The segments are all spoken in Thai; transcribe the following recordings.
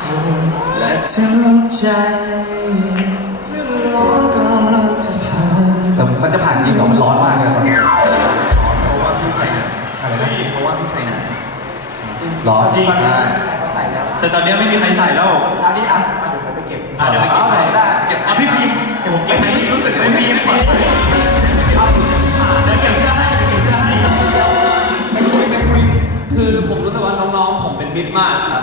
สุขและทุกข์ใจเรื่องร้อนกำลังจะผ่านแต่มันจะผ่านจริงเหรอมันร้อนมากเลยตอนนี้เพราะว่าพี่ใส่หนังอะไรนะเพราะว่าพี่ใส่หนังร้อนจริงใช่เขาใส่แล้วแต่ตอนนี้ไม่มีใครใส่แล้วอันนี้อะมาเดี๋ยวผมไปเก็บอะเดี๋ยวไปเก็บให้ได้เก็บอะพี่พิมพ์เดี๋ยวผมเก็บให้รู้สึกไม่พิมพ์เดี๋ยวเก็บเสื้อให้เดี๋ยวเก็บเสื้อให้ไม่คุยไม่คุยคือผมรู้สึกว่าน้องๆผมเป็นมิตรมากครับ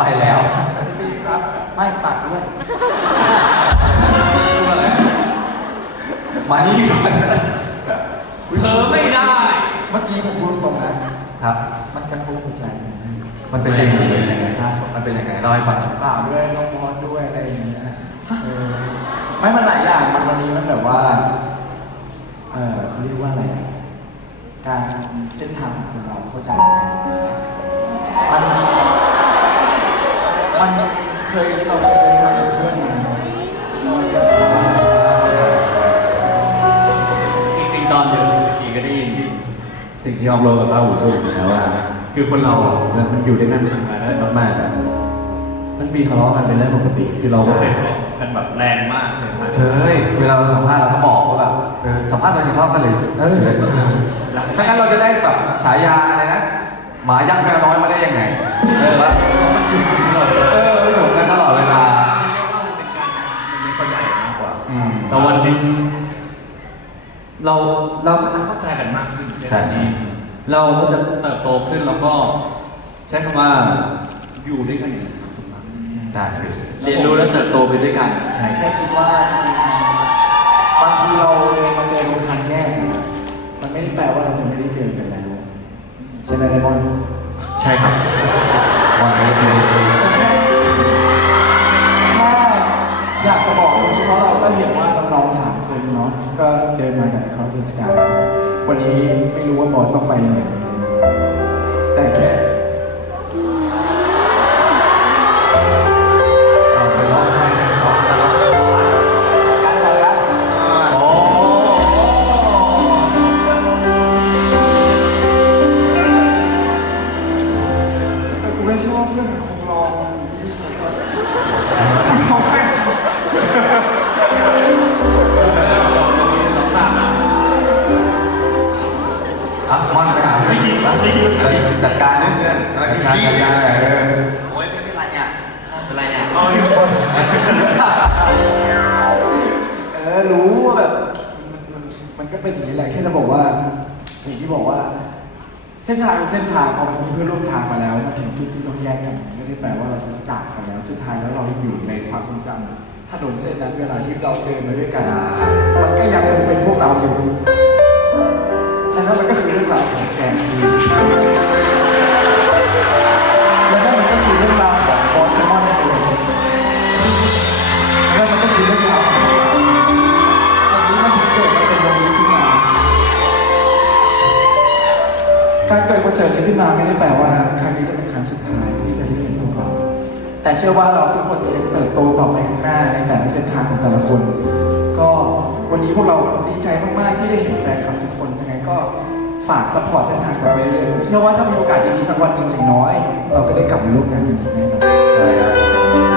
ไปแล้วพี่ฟิล์มครับ ไม่ฝากด้วย มานี่ก่อนเธอไม่ได้ เมื่อกี้ผมพูดตรงๆนะ ครับ มันกระทบหัวใจผมมันเป็นยังไงมันเป็นยังไงเล่าให้ฟังหน่อยเปล่าด้วยน้องมอสด้วยอะไรอย่างเงี้ยเออไม่มันหลายอย่าง มันวันนี้มันแบบว่า เออเขาเรียกว่าอะไรอะการเส้นทางของคนเราเข้าใจกันมัน มันเคยเราเคยเดินทางกับเพื่อนมาเนอะจริงๆ ตอนเดินทีก็ได้ยิน สิ่งที่ออมโรกับต้าหูพูดอยู่นะว่าคือคนเราอะมันมันอยู่ด้วยกันทำงาได้มากๆอะมันมีทะเลาะกันเป็นเรื่องปกติคือเราก็เคยทะเลาะกันแบบแรงมากเลยครับเคยเวลาเราสัมภาษณ์เราก็บอกว่าแบบเออสัมภาษณ์เราจะชอบกันเลยเออถ้างั้นเราจะได้แบบฉายาอะไรนะ มายักษ์แมวน้อยมาได้ยังไงเออว่ามันอยู่ตลอดเออมันอยู่กันตลอดเวลามันเรียกว่ามันเป็นการมันไม่เข้าใจกันมากกว่าอืม แต่วันหนึ่งเราเราก็จะเข้าใจกันมากขึ้นใช่จริงๆเราก็จะเติบโตขึ้นแล้วก็ ใช้คำว่าอยู่ด้วยกันอย่างมีความสุขมากขึ้นใช่เรียนรู้และเติบโตไปด้วยกัน ใช่แค่คิดว่าจริงๆบางทีเราเดินมาเจอกันครั้งแรกอะมันไม่ได้แปลว่าเราจะไม่ได้เจอกันแล้วใช่ไหมไดมอนด์ใช่ครับวันนี้คือถ้าอยากจะบอกตรงนี้เพราะเราก็เห็นว่าน้องๆสามคนเนาะก็เดินมากับคอร์เทสกายวันนี้ไม่รู้ว่าบอสต้องไปไหนแต่แค่ ไปหาไม่คิดไม่คิดเฮ้ยจัดการเพื่เรื่ออนงเพื่อนเพื่อนจัดการจัดการเออโอ้ยไม่เป็นไรเนี่ยเป็นไรเนี่ยเอาอยู่บนเออรู้ว่าแบบมันมันมันก็เป็นอย่างนี้แหละแค่จะบอกว่าอย่างที่บอกว่า เส้นทางทุกเส้นทางพอมันมีเพื่อนร่วมทางมาแล้วมาถึงจุดที่ต้องแยกกันไม่ได้แปลว่าเราจะจากกันแล้วสุดท้ายแล้วเรายังอยู่ในความทรงจำถนนเส้นนั้นเวลาที่เราเดินมาด้วยกัน มันก็ยังคงเป็นพวกเราอยู่ แต่เชื่อว่าเราทุกคนจะยังเติบโตต่อไปข้างหน้าในแต่ละเส้นทางของแต่ละคน ก็วันนี้พวกเราดีใจมากๆที่ได้เห็นแฟนคลับทุกคนยังไงก็ฝากซัพพอร์ตเส้นทางต่อไปเรื่อยๆผมเชื่อว่าถ้ามีโอกาสดีๆสักวันหนึ่งอย่างน้อย เราก็ได้กลับมาร่วมงานกันอีกแน่นอนใช่ครับ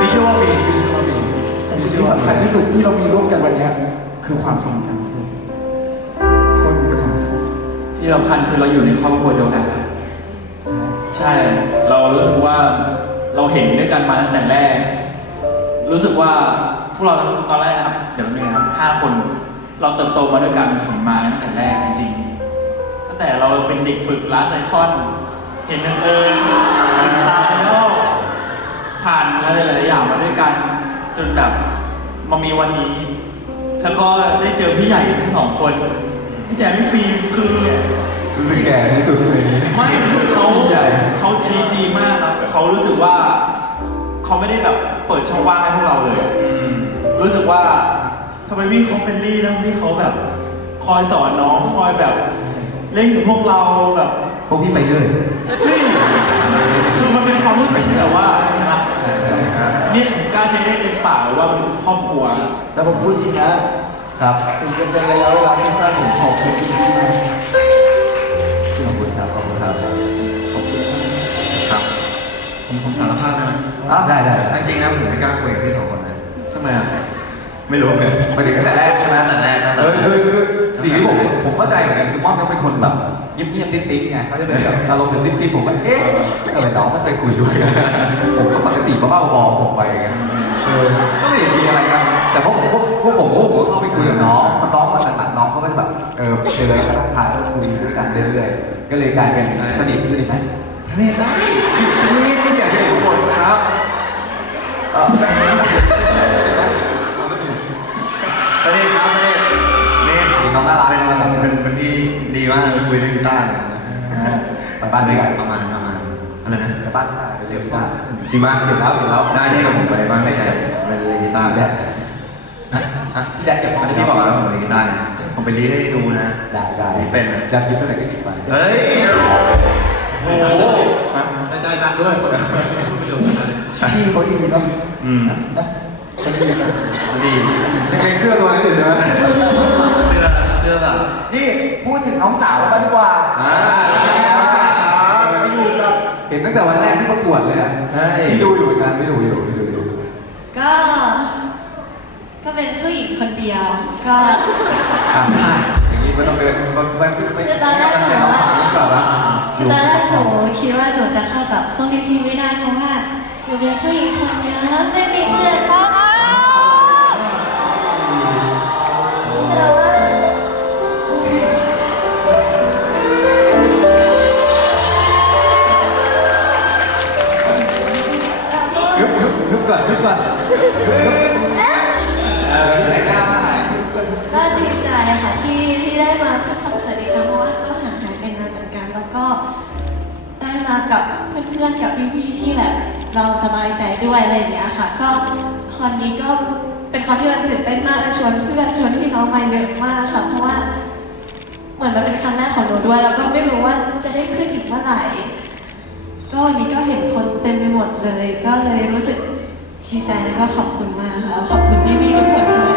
มีเชื่อว่ามีมีเชื่อว่ามีแต่สิ่งที่สำคัญที่สุดที่เรามีร่วมกันวันนี้คือความทรงจำด้วยคนมีความสุขที่สำคัญคือเราอยู่ในครอบครัวเดียวกันอะใช่ใช่เรารู้สึกว่า เราเห็นด้วยกันมาตั้งแต่แรก รู้สึกว่าพวกเราตอนแรกนะครับ เดี๋ยวนึงนะครับห้าคน เราเติบโตมาด้วยกันเห็นมาตั้งแต่แรกจริงๆตั้งแต่เราเป็นเด็กฝึกลาสไซคอน เห็นเอิญเอิญสไตล์แล้วผ่านอะไรหลายๆอย่างมาด้วยกัน จนแบบมามีวันนี้ แล้วก็ได้เจอพี่ใหญ่ทั้งสองคนพี่แจ๊คพี่ฟิล์มคือรู้สึกแก่ที่สุดในนี้ไม่คือเขาใหญ่เขาทีดีมากครับ เขารู้สึกว่าเขาไม่ได้แบบเปิดช่องว่างให้พวกเราเลยรู้สึกว่าทำไมพี่เขาเป็นรี่นะพี่เขาแบบ คอยสอนน้องคอยแบบเล่นกับพวกเราแบบพวกพี่ไปเรื่อยเฮ้ยคือมันเป็นความรู้สึกที่แบบว่าเนี่ยผมกล้าใช้ได้เต็มปากเลยว่ามันคือครอบครัว แต่ผมพูดจริงนะครับ ถึงจะเป็นระยะเวลาสั้นๆผมขอบคุณพี่ๆมากขอบคุณครับขอบคุณครับขอบคุณมาก ผมผมสารภาพได้ไหมอะได้ได้ได้ จริงๆนะผมไม่กล้าคุยกับพี่สองคนนะทำไมอะไม่รู้เลยมาถึงตั้งแต่แรกใช่ไหมตั้งแต่แรกตั้งแต่เอแรอกคือคือสิ่งที่ผมผมเข้าใจเหมือนกันคือม่อนเขาเป็นคนแบบเงียบๆติ๊ดๆไงเขาจะเป็นแบบอารมณ์แบบติ๊ดๆผมก็เอ๊ะทำไมน้องไม่เคยคุยด้วยผมก็ปกติบ้าๆบอๆผมไปอย่างเงี้ยเออก็ไม่เห็นมีอะไรกันแต่พวกผมพวกพวกผมก็ผมก็เข้าไปคุยกับน้องพอน้องมาหลังๆน้องเขาก็จะแบบเออเจอแล้วก็ทักทายก็คุยด้วยกันเรื่อยๆก็เลยกลายเป็นสนิทสนิทไหม สนิทได้สนิทไม่อยากสนิททุกคนครับเออแต่ไม่สนิทสนิทไหมสนิทครับสนิทนี่น้องน่ารักเป็นเป็นเป็นพี่ดีมากเลยคุยเรื่องกีตาร์เลยไปบ้านด้วยกันประมาณประมาณอะไรนะไปบ้านได้ไปเรียนที่บ้านจริงป่ะเก็บแล้วเก็บแล้วได้นี่เดี๋ยวผมไปบ้านไม่ใช่ไปเล่นกีตาร์พี่แดเนี่ยดฮะพี่แดดเก็บวันที่พี่บอกแล้วผมเล่นกีตาร์ไงผมไปรีดให้ดูนะได้ได้รีดเป็นนะอยากกินตัวไหนก็กินไปเฮ้ย โอ้โหฮะใจใจดังด้วยคนพูดประโยคนั้นใช่พี่เขาดีเนาะอืมนะเขาดีนะดียังเกรงเสื้อตัวนั้นอยู่ใช่ไหมเสื้อเสื้อแบบนี่พูดถึงน้องสาวกันดีกว่าอ่าน้องสาวไปอยู่กับเห็นตั้งแต่วันแรกที่ประกวดเลยอะใช่พี่ดูอยู่เหมือนกันพี่ดูอยู่พี่ดูอยู่ก็ก็เป็นผู้หญิงคนเดียวก็อย่างนี้ไม่ต้องเดินมันมันไม่คือตอนแรกมันหเจนูน้องว่าฝังหรือเปล่าวะ คือตอนแรกหนูคิดว่าหนูจะเข้ากับพวกพี่ๆไม่ได้เพราะว่าหนูเป็นผู้หญิงคนเดียวแล้วไม่มีเพื่อนแต่ว่าฮึบฮึบฮึบก่อนฮึบก่อน พื่อนๆกับพี่ๆที่แบบเราสบายใจด้วยอะไรอย่างเงี้ยค่ะ ก็คอนนี้ก็เป็นคอนที่มันตื่นเต้นมากและชวนเพื่อนชวนพี่น้องมาเยอะมากค่ะ เพราะว่าเหมือนมันเป็นครั้งแรกของหนูด้วย แล้วก็ไม่รู้ว่าจะได้ขึ้นอีกเมื่อไหร่ ก็วันนี้ก็เห็นคนเต็มไปหมดเลย ก็เลยรู้สึกดีใจแล้วก็ขอบคุณมากค่ะ ขอบคุณพี่ๆทุกคน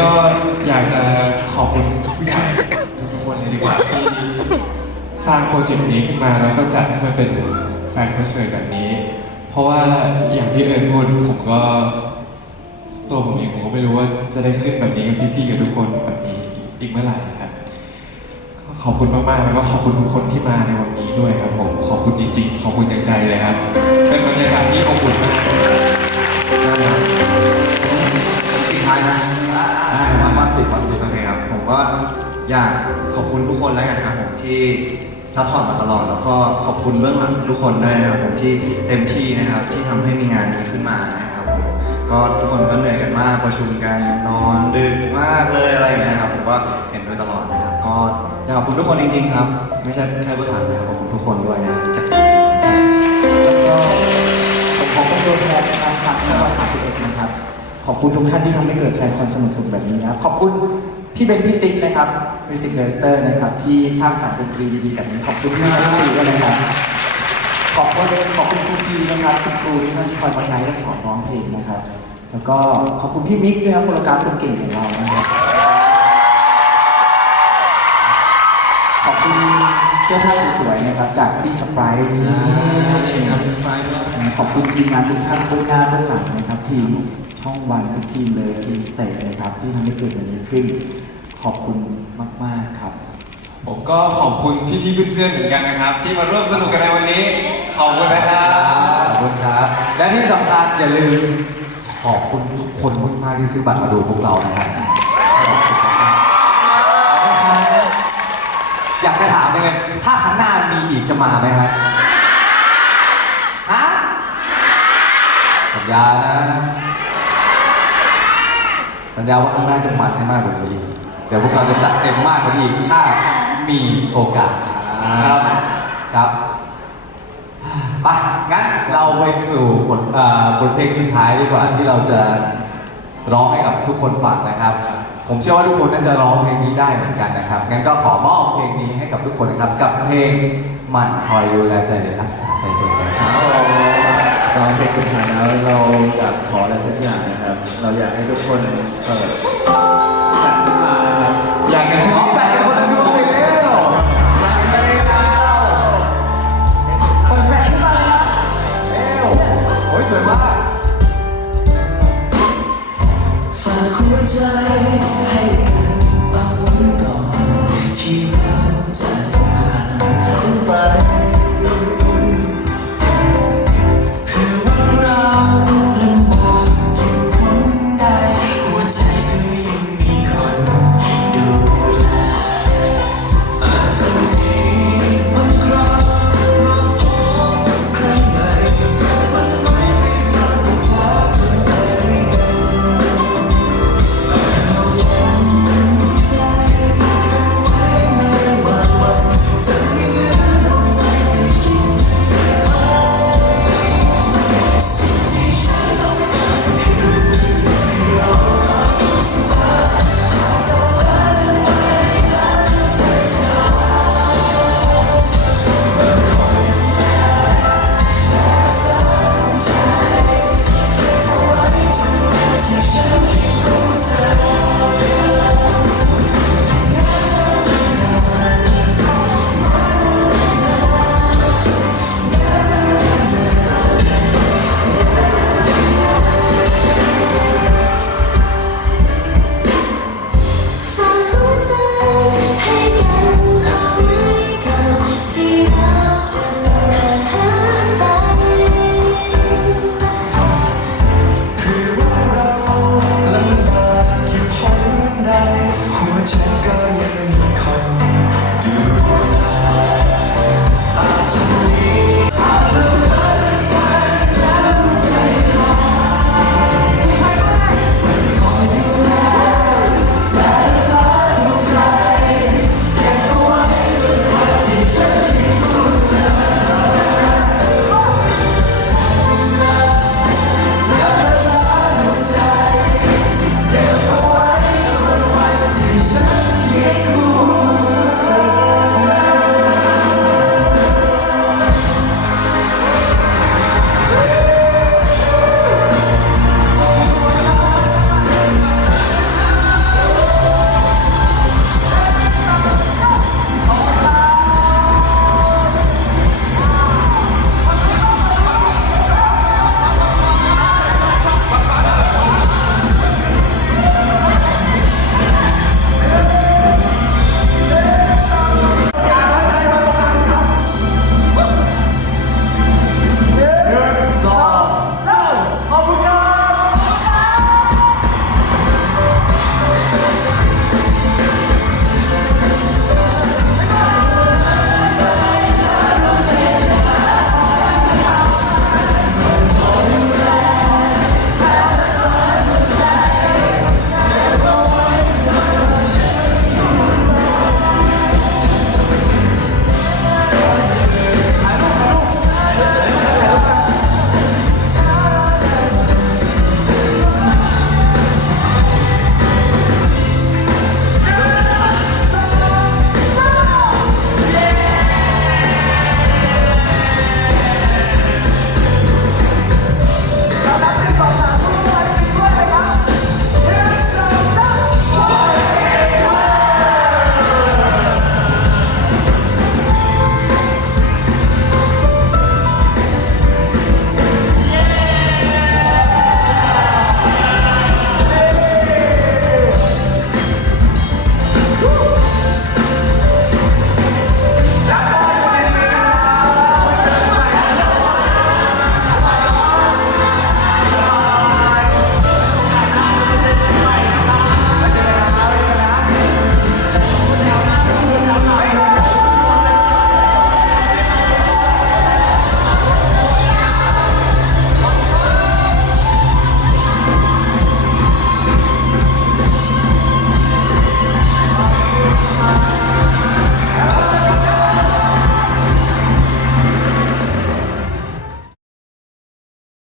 ก็อยากจะขอบคุณผู้ใหญ่ทุกคนเลยดีกว่าที่สร้างโปรเจกต์นี้ขึ้นมาแล้วก็จัดให้มันเป็นแฟนคอนเสิร์ตแบบนี้ เพราะว่าอย่างที่เอิญพูดผมก็ตัวผมเองผมก็ไม่รู้ว่าจะได้ขึ้นแบบนี้กับพี่ๆกับทุกคนแบบนี้อีกเมื่อไหร่ครับก็ขอบคุณมากๆแล้วก็ขอบคุณทุกคนที่มาในวันนี้ด้วยครับผมขอบคุณจริงๆขอบคุณจากใจเลยครับ เป็นบรรยากาศที่อบอุ่นมากสิ่งท้ายนะ ได้ครับมันติดมันติดโอเคครับผมก็อยากขอบคุณทุกคนแล้วกันครับผมที่ซัพพอร์ตมาตลอด แล้วก็ขอบคุณเบื้องหลังทุกคนด้วยนะครับผมที่เต็มที่นะครับที่ทำให้มีงานนี้ขึ้นมานะครับผมก็ทุกคนก็เหนื่อยกันมากประชุมกันนอนดึกมากเลยอะไรอย่างเงี้ยครับผมก็เห็นด้วยตลอดนะครับ ก็อยากขอบคุณทุกคนจริงๆครับ ไม่ใช่แค่เบื้องหลังนะครับขอบคุณทุกคนด้วยนะครับจากใจแล้วก็ผมขอเป็นตัวแทนนะครับทางช่อง31นะครับข อบคุณทุกท่านที่ทำให้เกิดแฟนคอนสนุกสุขแบบนี้นะครับ ขอบคุณพี่เบนพี่ติ๊กนะครับมิวสิกดีเรคเตอร์นะครับ ที่สร้างสรรค์ดนตรีดีๆแบบนี้ ขอบคุณพี่ดนตรีด้วยนะครับ ขอบคุณขอบคุณครูทีนะครับคุณครูทุกท่านที่คอยมาไกด์และสอนร้องเพลงนะครับ แล้วก็ขอบคุณพี่มิกด้วยครับโฟโตกราฟคนเก่งของเรานะครับ ขอบคุณเสื้อผ้าสวยๆนะครับ จากพี่สไปร์นี่จริงครับสบายด้วยขอบคุณทีมงานทุกท่านเบื้องหน้าเบื้องหลังนะครับทีม ช่องวันทุกทีมเลยทีมสเตทนะครับ ที่ทำให้เกิดแบบนี้ขึ้น ขอบคุณมาก ๆ ครับ ผมก็ขอบคุณพี่ๆเพื่อนๆเหมือนกันนะครับ ที่มาร่วมสนุกกันในวันนี้ ขอบคุณนะครับ ขอบคุณครับ และที่สำคัญอย่าลืมขอบคุณทุกคนมากๆที่ซื้อบัตรมาดูพวกเรานะครับอยากจะถามยังไงถ้าครั้งหน้ามีอีกจะมาไหมฮะฮะสัญญานะ สัญญาว่าครั้งหน้าจะมันให้มากกว่านี้เดี๋ยวพวกเราจะจัดเต็มมากกว่านี้อีกถ้ามีโอกาสครับครับไปงั้นเราไปสู่บทเอ่อบทเพลงสุดท้ายดีกว่าที่เราจะร้องให้กับทุกคนฟังนะครับ ผมเชื่อว่าทุกคนน่าจะร้องเพลงนี้ได้เหมือนกันนะครับงั้นก็ขอมอบเพลงนี้ให้กับทุกคนนะครับกับเพลงหมันคอยดูแลใจหรือรักษาใจตัวเองนะครับ ตอนเพลงสุดท้ายแล้วเราอยากขออะไรสักอย่างนะครับ เราอยากให้ทุกคนเปิดแข่งขึ้นมานะครับ อยากเห็นทุกคน